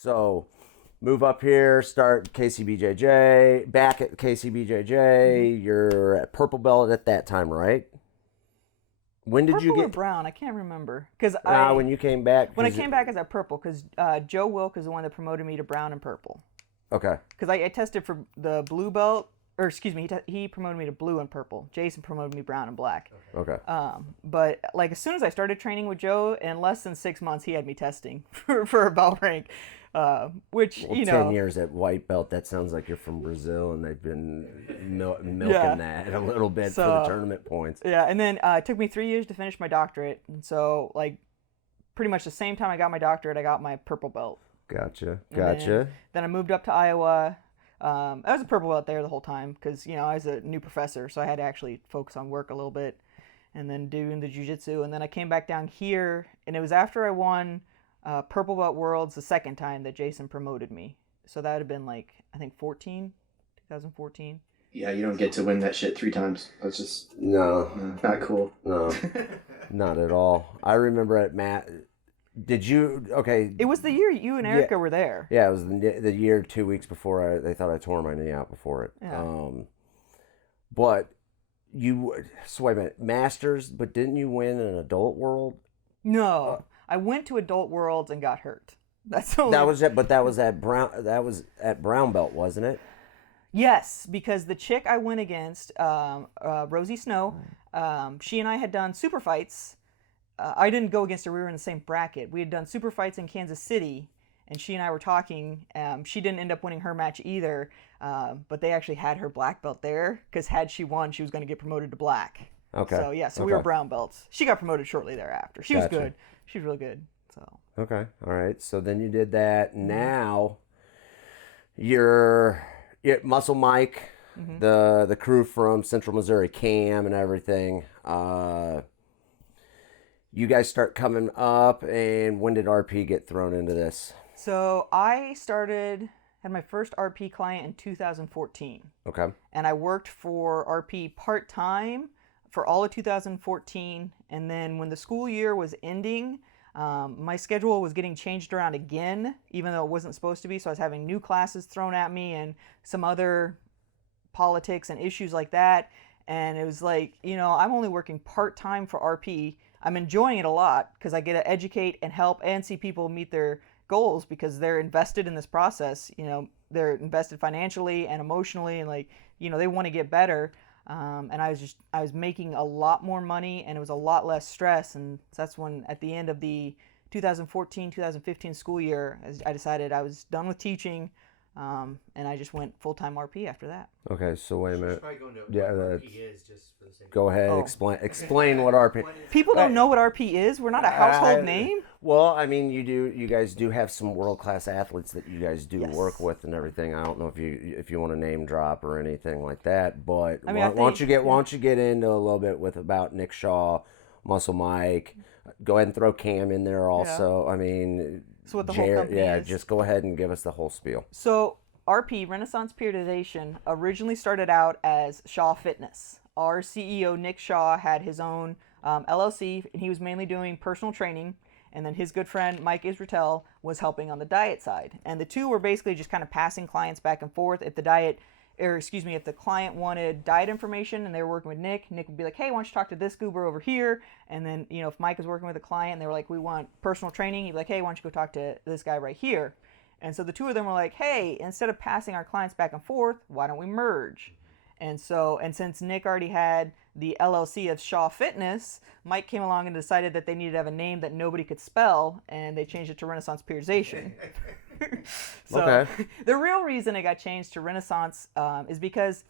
So move up here, start KCBJJ, back at KCBJJ. You're at purple belt at that time, right? When did you Purple or get brown? I can't remember. Because when you came back? when I came back as a purple, because Joe Wilk is the one that promoted me to brown and purple. Okay. Because I tested for the blue belt, or excuse me, he promoted me to blue and purple. Jason promoted me brown and black. Okay. But like as soon as I started training with Joe, in less than 6 months, he had me testing for a belt rank. Which, Well, you 10 know, years at white belt, that sounds like you're from Brazil and they've been milking Yeah. that a little bit for So- the tournament points. yeah. And then it took me 3 years to finish my doctorate. And so, like, pretty much the same time I got my doctorate, I got my purple belt. Gotcha. And Gotcha. Then I moved up to Iowa. I was a purple belt there the whole time because, you know, I was a new professor, so I had to actually focus on work a little bit and then doing the jiu-jitsu. And then I came back down here, and it was after I won Purple Belt Worlds the second time that Jason promoted me. So that would have been like, I think 2014. Yeah, you don't get to win that shit 3 times. That's just No, not cool. no, not at all. I remember at Matt. Did you? Okay. It was the year you and Erica were there. Yeah, it was the year 2 weeks before they thought I tore my knee out before it. Yeah. But so wait a minute, Masters, but didn't you win an adult world? No, I went to Adult Worlds and got hurt. That's the only. That was it, but that was at brown belt, wasn't it? Yes, because the chick I went against, Rosie Snow, she and I had done super fights. I didn't go against her. We were in the same bracket. We had done super fights in Kansas City, and she and I were talking. She didn't end up winning her match either, but they actually had her black belt there because had she won, she was going to get promoted to black. Okay. So yeah, we were brown belts. She got promoted shortly thereafter. She was Gotcha. good. She was really good. So Okay. All right. So then you did that. Now you're at Muscle Mike, the crew from Central Missouri, Cam and everything. You guys start coming up, and when did RP get thrown into this? So I had my first RP client in 2014. Okay. And I worked for RP part-time for all of 2014. And then when the school year was ending, my schedule was getting changed around again, even though it wasn't supposed to be. So I was having new classes thrown at me and some other politics and issues like that. And it was like, you know, I'm only working part-time for RP. I'm enjoying it a lot because I get to educate and help and see people meet their goals because they're invested in this process. You know, they're invested financially and emotionally, and like, you know, they want to get better. And I was making a lot more money, and it was a lot less stress. And that's when, at the end of the 2014-2015 school year, I decided I was done with teaching, and I just went full-time RP after that. Okay. So wait a minute. Probably go into Yeah, what that's- RP is just for the sake. Go ahead. Oh. Explain what RP. People don't know what RP is. We're not a household name. Well, I mean, you guys do have some world class athletes that you guys do Yes. work with and everything. I don't know if you want to name drop or anything like that, but I mean, why don't you get into a little bit about Nick Shaw, Muscle Mike? Go ahead and throw Cam in there also. I mean, So what the whole company is? just go ahead and give us the whole spiel. So RP, Renaissance Periodization, originally started out as Shaw Fitness. Our CEO, Nick Shaw, had his own LLC, and he was mainly doing personal training. And then his good friend, Mike Israetel, was helping on the diet side. And the two were basically just kind of passing clients back and forth. If the client wanted diet information and they were working with Nick would be like, hey, why don't you talk to this goober over here? And then, you know, if Mike was working with a client and they were like, we want personal training, he'd be like, hey, why don't you go talk to this guy right here? And so the two of them were like, hey, instead of passing our clients back and forth, why don't we merge? And since Nick already had the LLC of Shaw Fitness, Mike came along and decided that they needed to have a name that nobody could spell, and they changed it to Renaissance Periodization. So Okay. the real reason it got changed to Renaissance is because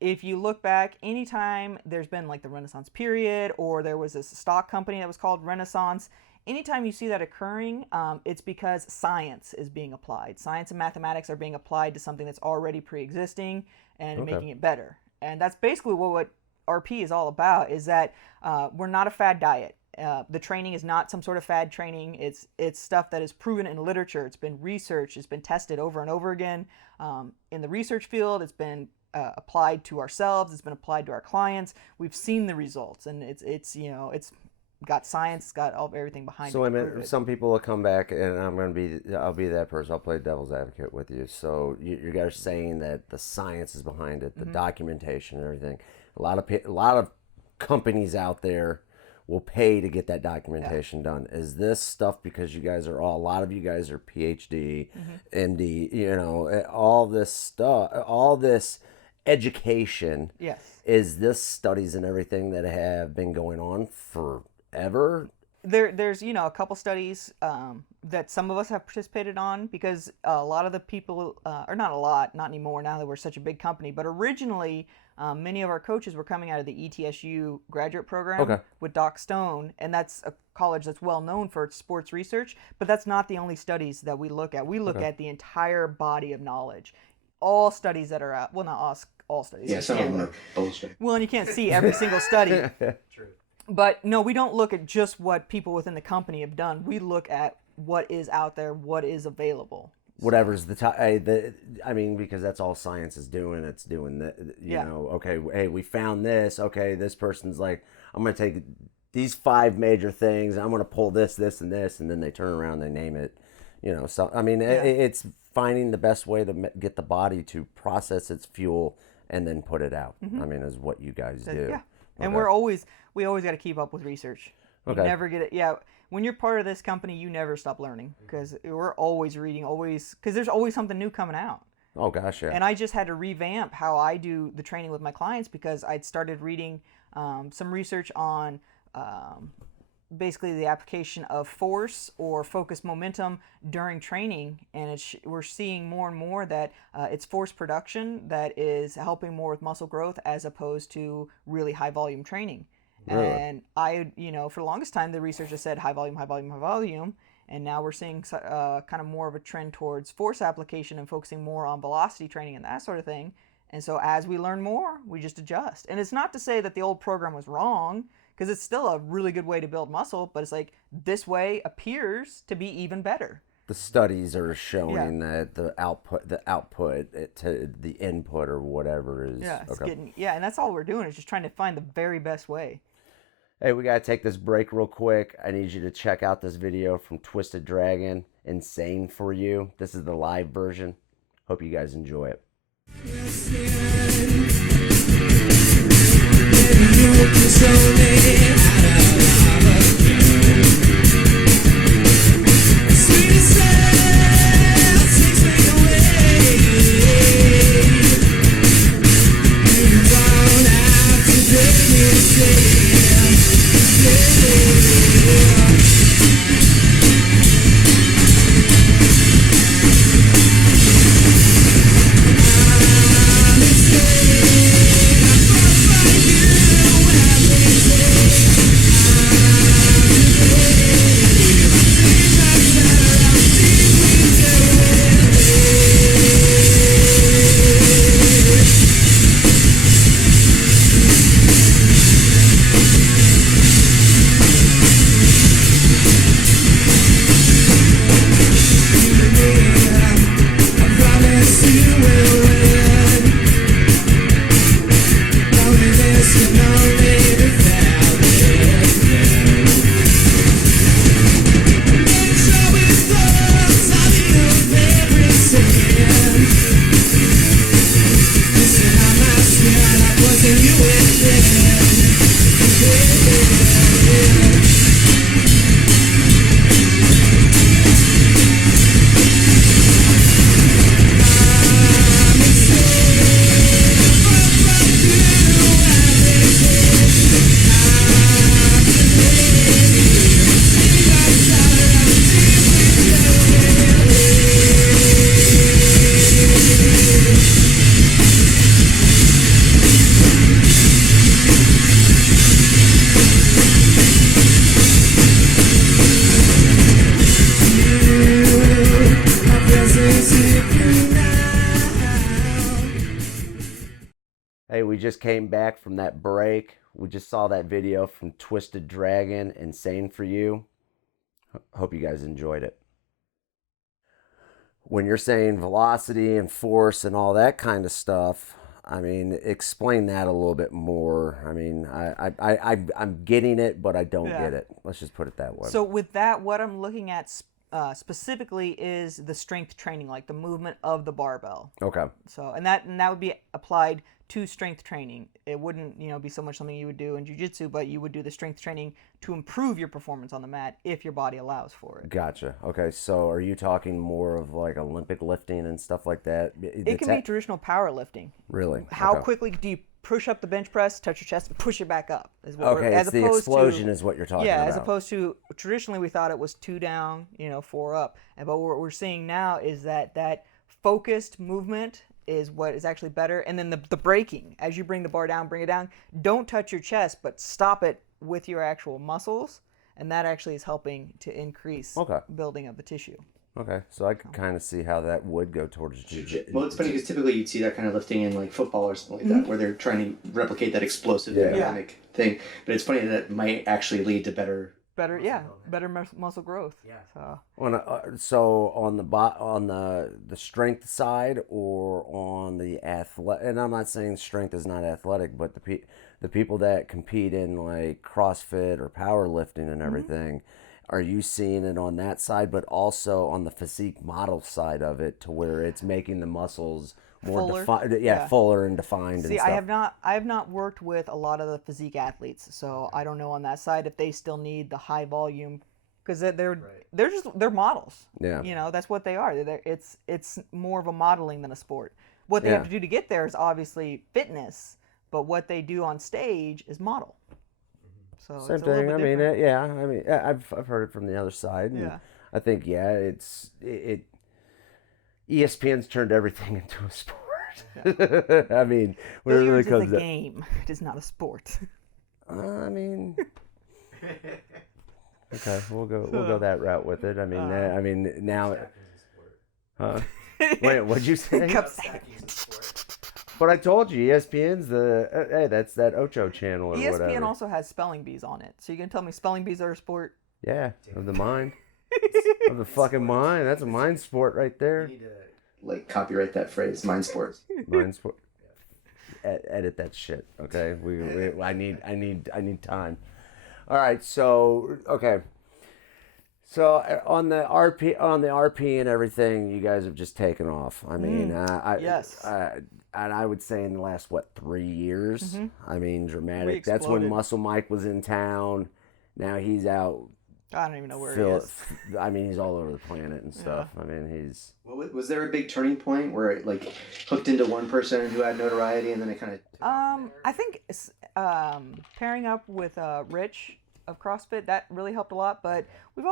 if you look back, anytime there's been like the Renaissance period, or there was this stock company that was called Renaissance, anytime you see that occurring, it's because science is being applied. Science and mathematics are being applied to something that's already pre-existing and making it better. And that's basically what RP is all about, is that we're not a fad diet. The training is not some sort of fad training. It's stuff that is proven in literature. It's been researched. It's been tested over and over again. In the research field, it's been applied to ourselves. It's been applied to our clients. We've seen the results, and it's got science. It's got everything behind it. So I mean, some people will come back, and I'll be that person. I'll play devil's advocate with you. So you guys are saying that the science is behind it, the documentation and everything. A lot of companies out there will pay to get that documentation done. Is this stuff because you guys are a lot of you guys are PhD, MD, all this stuff, all this education. Yes. Is this studies and everything that have been going on forever? There's a couple studies that some of us have participated on, because a lot of the people, or not a lot, not anymore now that we're such a big company, but originally many of our coaches were coming out of the ETSU graduate program with Doc Stone, and that's a college that's well known for its sports research, but that's not the only studies that we look at. We look at the entire body of knowledge. All studies that are out, well, not all studies. Yeah, some of them are bullshit. Well, and you can't see every single study. True. But no, we don't look at just what people within the company have done. We look at what is out there, what is available. Whatever's the top, because that's all science is doing. It's doing that, okay, hey, we found this. Okay, this person's like, I'm going to take these 5 major things. I'm going to pull this, and this, and then they turn around, they name it. So it's finding the best way to get the body to process its fuel and then put it out. Is what you guys do. Yeah, and we always got to keep up with research. You never get it. Yeah. When you're part of this company, you never stop learning, because we're always reading, because there's always something new coming out. Oh, gosh, yeah. And I just had to revamp how I do the training with my clients, because I'd started reading some research on basically the application of force or focused momentum during training. And we're seeing more and more that it's force production that is helping more with muscle growth as opposed to really high volume training. Really? And I, for the longest time, the research has said high volume, high volume, high volume. And now we're seeing kind of more of a trend towards force application and focusing more on velocity training and that sort of thing. And so as we learn more, we just adjust. And it's not to say that the old program was wrong, because it's still a really good way to build muscle, but it's like this way appears to be even better. The studies are showing that the output to the input or whatever is. Yeah, and that's all we're doing, is just trying to find the very best way. Hey, we got to take this break real quick. I need you to check out this video from Twisted Dragon, Insane for You. This is the live version. Hope you guys enjoy it. Hey, we just came back from that break. We just saw that video from Twisted Dragon, Insane for You. Hope you guys enjoyed it. When you're saying velocity and force and all that kind of stuff, I mean, explain that a little bit more. I mean, I'm getting it, but I don't Yeah. get it. Let's just put it that way. So with that, what I'm looking at specifically is the strength training, like the movement of the barbell. Okay. So and that would be applied to strength training. It wouldn't, be so much something you would do in jiu-jitsu, but you would do the strength training to improve your performance on the mat if your body allows for it. Gotcha. Okay, so are you talking more of like Olympic lifting and stuff like that? It can be traditional powerlifting. Really? How Okay. quickly do you push up the bench press, touch your chest, and push it back up? Is what Okay, it's the explosion is what you're talking yeah, about. as opposed to traditionally we thought it was 2 down, 4 up. But what we're seeing now is that focused movement is what is actually better. And then the braking, as you bring the bar down, bring it down. Don't touch your chest, but stop it with your actual muscles. And that actually is helping to increase building of the tissue. Okay, so I could kind of see how that would go towards jiu-jitsu. Well, it's funny because typically you'd see that kind of lifting in like football or something like that, where they're trying to replicate that explosive dynamic thing. But it's funny that might actually lead to better Muscle growth. Yeah. So on the strength side or on the athletic, and I'm not saying strength is not athletic, but the people that compete in like CrossFit or powerlifting and everything, are you seeing it on that side, but also on the physique model side of it, to where it's making the muscles more defined, fuller and defined? See, and stuff? I have not worked with a lot of the physique athletes, so I don't know on that side if they still need the high volume, because they're models. Yeah. That's what they are. It's more of a modeling than a sport. What they have to do to get there is obviously fitness, but what they do on stage is model. So Same it's a little thing. bit I mean, different. I've heard it from the other side. And Yeah. I think it ESPN's turned everything into a sport. I mean, when it really Billiards comes is a game. It is not a sport. I mean, okay, we'll go that route with it. I mean, now. Huh? Wait, what'd you say? But I told you, ESPN's that's that Ocho channel or ESPN whatever. also has spelling bees on it. So you can tell me spelling bees are a sport? Yeah, of the mind. Of the fucking mind. That's a mind sport right there. You need to like copyright that phrase, mind sports. Mind sport. Edit that shit, okay? I need time. All right, so okay. So on the RP and everything, you guys have just taken off. I mean, yes. And I would say in the last 3 years. I mean, dramatic. We That's when exploded. Muscle Mike was in town. Now he's out. I don't even know where he is. I mean, he's all over the planet and stuff. I mean, he's. Well, was there a big turning point where it like hooked into one person who had notoriety, and then it kind of? I think pairing up with Rich of CrossFit, that really helped a lot. But we've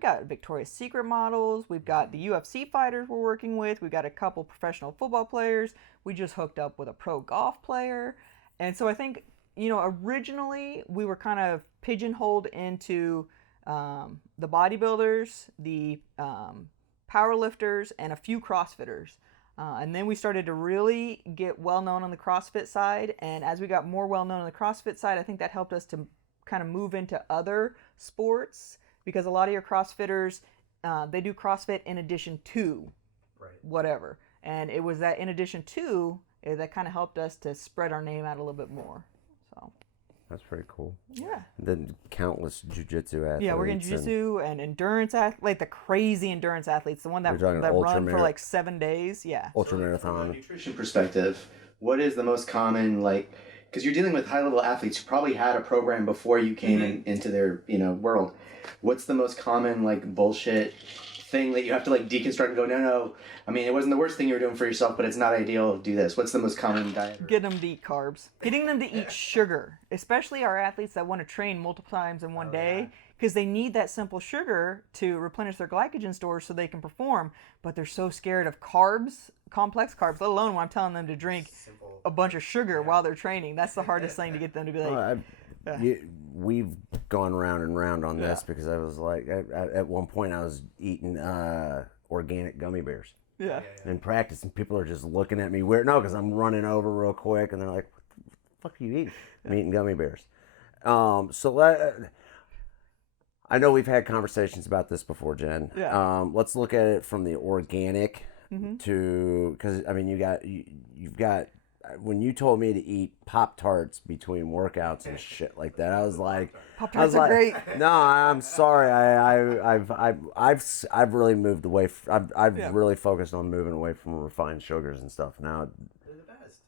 got Victoria's Secret models. We've got the UFC fighters we're working with. We've got a couple professional football players. We just hooked up with a pro golf player. And so I think, originally we were kind of pigeonholed into the bodybuilders, the powerlifters, and a few CrossFitters. And then we started to really get well known on the CrossFit side. And as we got more well known on the CrossFit side, I think that helped us to kind of move into other sports, because a lot of your CrossFitters, they do CrossFit in addition to whatever. And it was that in addition to that kind of helped us to spread our name out a little bit more. So That's pretty cool. yeah. Then countless jiu-jitsu athletes. Yeah, we're getting jiu-jitsu and endurance like the crazy endurance athletes, the one that You're talking run for like 7 days. Yeah. Ultra From a marathon. nutrition perspective, what is the most common because you're dealing with high level athletes who probably had a program before you came into their world. What's the most common bullshit thing that you have to deconstruct and go, no, I mean, it wasn't the worst thing you were doing for yourself, but it's not ideal. Do this. What's the most common diet? Get them to eat carbs. Getting them to eat sugar, especially our athletes that want to train multiple times in one day, because they need that simple sugar to replenish their glycogen stores so they can perform. But they're so scared of carbs, complex carbs, let alone when I'm telling them to drink a bunch of sugar while they're training. That's the hardest thing to get them to be like. We've gone round and round on this because I was like, at one point I was eating organic gummy bears. Yeah. in practice, and people are just looking at me weird. No, because I'm running over real quick, and they're like, "What the fuck are you eating?" I'm eating gummy bears. I know we've had conversations about this before, Jen. Yeah. Let's look at it from the organic Mm-hmm. to, because I mean, you've got when you told me to eat Pop-Tarts between workouts and shit like that, I was like, Pop-Tarts are great. No, I'm sorry. I've really moved away. I've Yeah. really focused on moving away from refined sugars and stuff. Now They're the best.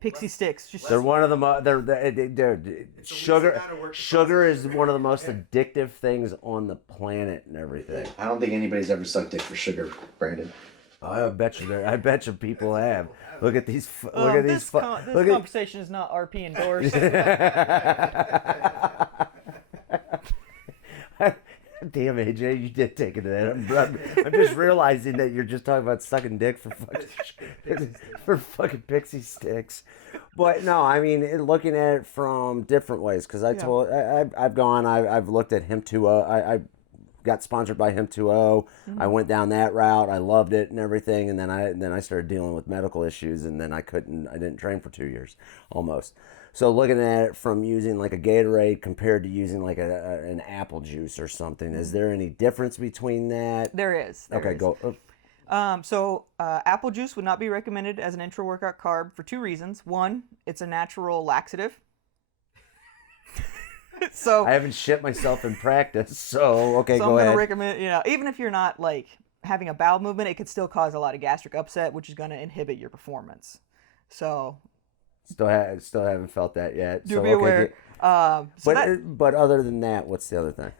Pixie sticks. Just they're one of the sugar. amount of work to Sugar process is one of the most addictive things on the planet and everything. I don't think anybody's ever sucked dick for sugar, Brandon. I bet you there. I bet you people have. Look at these. Look at this these. this conversation is not RP endorsed. Damn, AJ, you did take it to that. I'm just realizing that you're just talking about sucking dick for fucking pixie sticks. But no, I mean, looking at it from different ways, because I've looked at Hemp2O. I got sponsored by Hemp2O. I went down that route. I loved it and everything, and then I started dealing with medical issues, and then I didn't train for 2 years almost. So looking at it from using like a Gatorade compared to using like an apple juice or something, is there any difference between that? There is. Okay, go. Apple juice would not be recommended as an intra-workout carb for 2 reasons. One, it's a natural laxative. So I haven't shit myself in practice, so okay, so go I'm ahead. gonna recommend, even if you're not like having a bowel movement, it could still cause a lot of gastric upset, which is gonna inhibit your performance. So Still haven't felt that yet. do so, be okay, aware. But other than that, what's the other thing?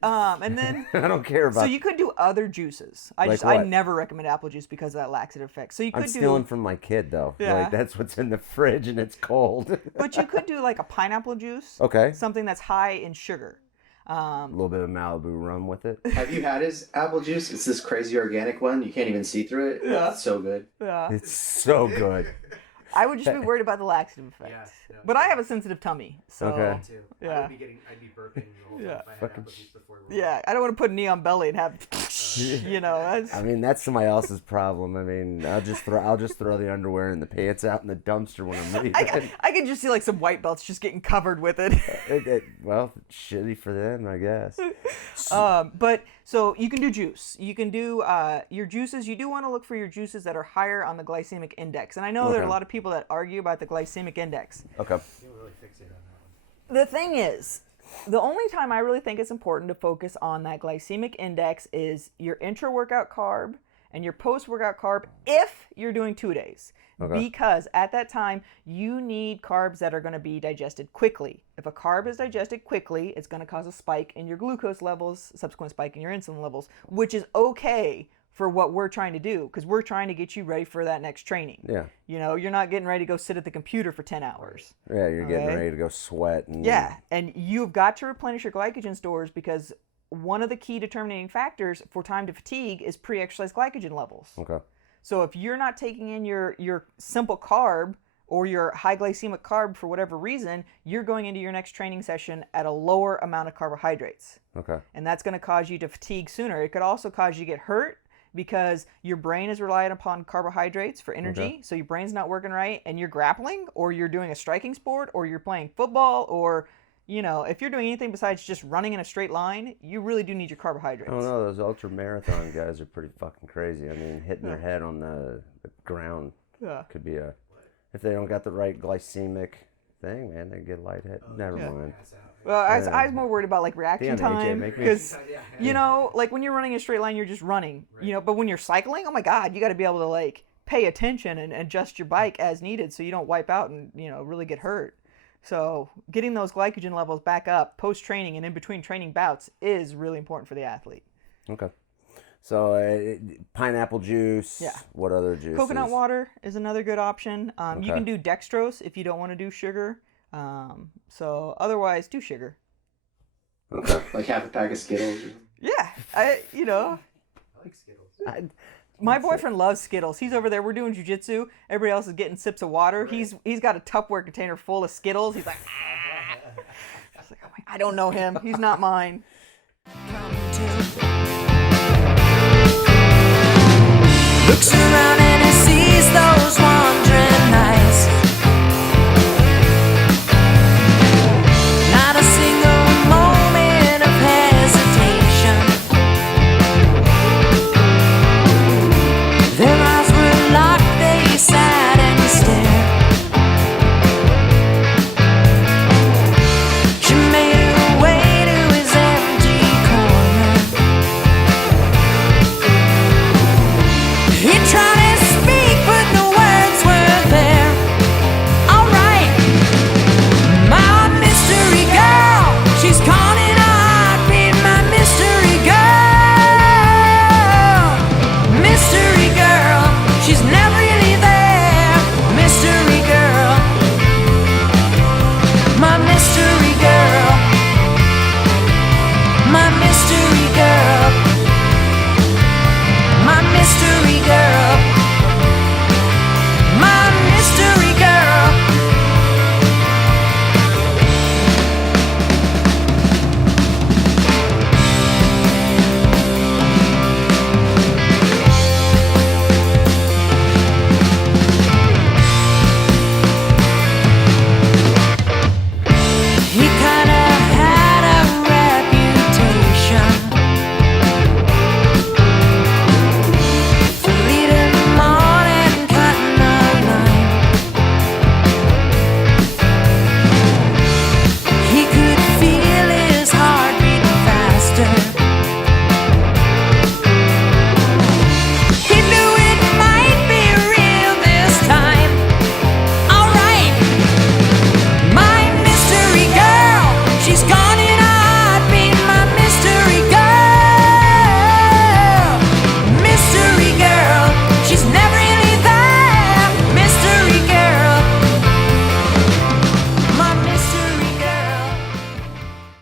And then I don't care about. so you could do other juices. I Like I what? never recommend apple juice because of that laxative effect. So you could I'm do, stealing from my kid though. Yeah. Like that's what's in the fridge and it's cold. but you could do like a pineapple juice. Okay. Something that's high in sugar. A little bit of Malibu rum with it. Have you had his apple juice? It's this crazy organic one. You can't even see through it. Yeah. It's so good. Yeah. It's so good. I would just be worried about the laxative effect. Yeah, no, But I have a sensitive tummy, so Okay. Me too. Yeah. I'd be burping the whole time Yeah. if I had Fucking apple juice before we yeah, I don't want to put a knee on belly and have, that's, I mean, that's somebody else's problem. I mean, I'll just throw the underwear and the pants out in the dumpster when I'm leaving. I can just see like some white belts just getting covered with it. Well, shitty for them, I guess. But so you can do juice. You can do your juices. You do want to look for your juices that are higher on the glycemic index. And I know there are a Okay. lot of people that argue about the glycemic index. Okay. You'll really fixate on that one. The thing is, the only time I really think it's important to focus on that glycemic index is your intra-workout carb and your post-workout carb if you're doing 2 days. Okay. Because at that time, you need carbs that are going to be digested quickly. If a carb is digested quickly, it's going to cause a spike in your glucose levels, subsequent spike in your insulin levels, which is okay for what we're trying to do because we're trying to get you ready for that next training. Yeah. You're not getting ready to go sit at the computer for 10 hours. Yeah, you're getting Okay. ready to go sweat. And, Yeah, and you've got to replenish your glycogen stores because one of the key determining factors for time to fatigue is pre-exercise glycogen levels. Okay. So if you're not taking in your simple carb or your high glycemic carb for whatever reason, you're going into your next training session at a lower amount of carbohydrates. Okay. And that's going to cause you to fatigue sooner. It could also cause you to get hurt because your brain is relying upon carbohydrates for energy. Okay. So your brain's not working right and you're grappling or you're doing a striking sport or you're playing football or, if you're doing anything besides just running in a straight line, you really do need your carbohydrates. I don't know. Those ultra marathon guys are pretty fucking crazy. I mean, hitting their head on the ground Yeah. could be if they don't got the right glycemic thing, man, they get lightheaded. Never mind. Pass out. Well, I was more worried about like reaction Damn, AJ, time make me- because Yeah. like when you're running a straight line, you're just running. But when you're cycling, oh my God, you got to be able to like pay attention and adjust your bike as needed so you don't wipe out and really get hurt. So getting those glycogen levels back up post training and in between training bouts is really important for the athlete. Okay. So pineapple juice. Yeah. What other juice? Coconut water is another good option. You Okay. can do dextrose if you don't want to do sugar. So otherwise, do sugar. Like half a pack of Skittles. Yeah, I like Skittles. My boyfriend loves Skittles. He's over there. We're doing jujitsu. Everybody else is getting sips of water. He's got a Tupperware container full of Skittles. He's like, ah. I was like, oh my, I don't know him. He's not mine. looks around